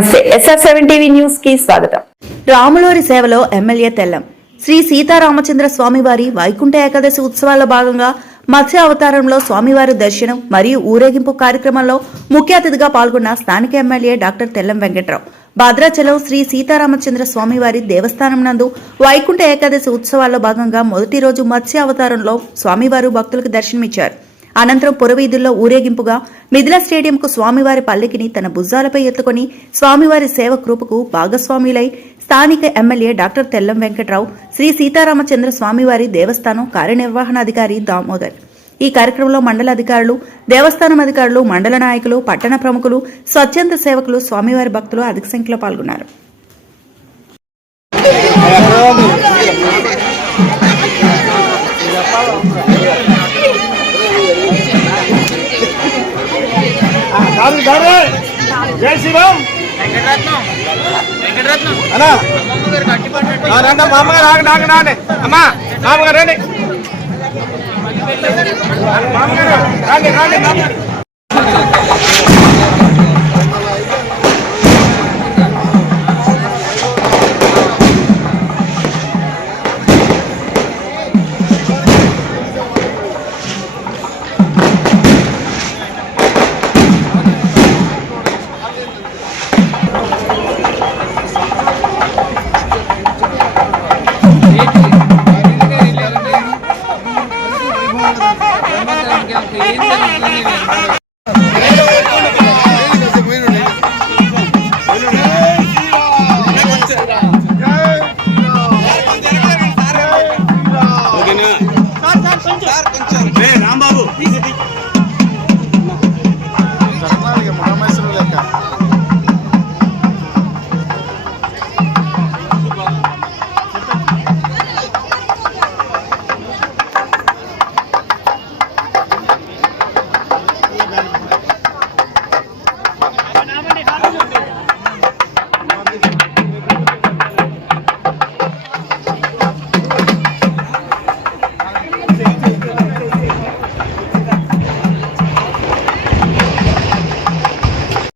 SR7 TV news కి స్వాగతం. రాములూరి సేవలో ఎమ్మెల్యే తెల్లం శ్రీ సీతారామచంద్ర స్వామివారి వైకుంఠ ఏకాదశి ఉత్సవాల్లో భాగంగా మత్స్య అవతారంలో స్వామివారి దర్శనం మరియు ఊరేగింపు కార్యక్రమంలో ముఖ్య అతిథిగా పాల్గొన్న స్థానిక ఎమ్మెల్యే డాక్టర్ తెల్లం వెంకట్రావు భద్రాచలం శ్రీ సీతారామచంద్ర స్వామివారి దేవస్థానం నందు వైకుంఠ ఏకాదశి ఉత్సవాల్లో భాగంగా మొదటి రోజు మత్స్య అవతారంలో స్వామివారు భక్తులకు దర్శనమిచ్చారు. అనంతరం పురవీధుల్లో ఊరేగింపుగా మిథిలా స్టేడియంకు స్వామివారి పల్లకిని తన భుజాలపై ఎత్తుకుని స్వామివారి సేవ కృపకు భాగస్వాములై స్థానిక ఎమ్మెల్యే డాక్టర్ తెల్లం వెంకట్రావు శ్రీ సీతారామచంద్ర స్వామివారి దేవస్థానం కార్యనిర్వహణాధికారి దామోదర్. ఈ కార్యక్రమంలో మండల అధికారులు, దేవస్థానం అధికారులు, మండల నాయకులు, పట్టణ ప్రముఖులు, స్వచ్ఛంద సేవకులు, స్వామివారి భక్తులు అధిక సంఖ్యలో పాల్గొన్నారు. జై శ్రీరామ్. అన్నా మామగారు అమ్మా మామగారు రండి, మామగారు రండి రండి. ఓకేనా?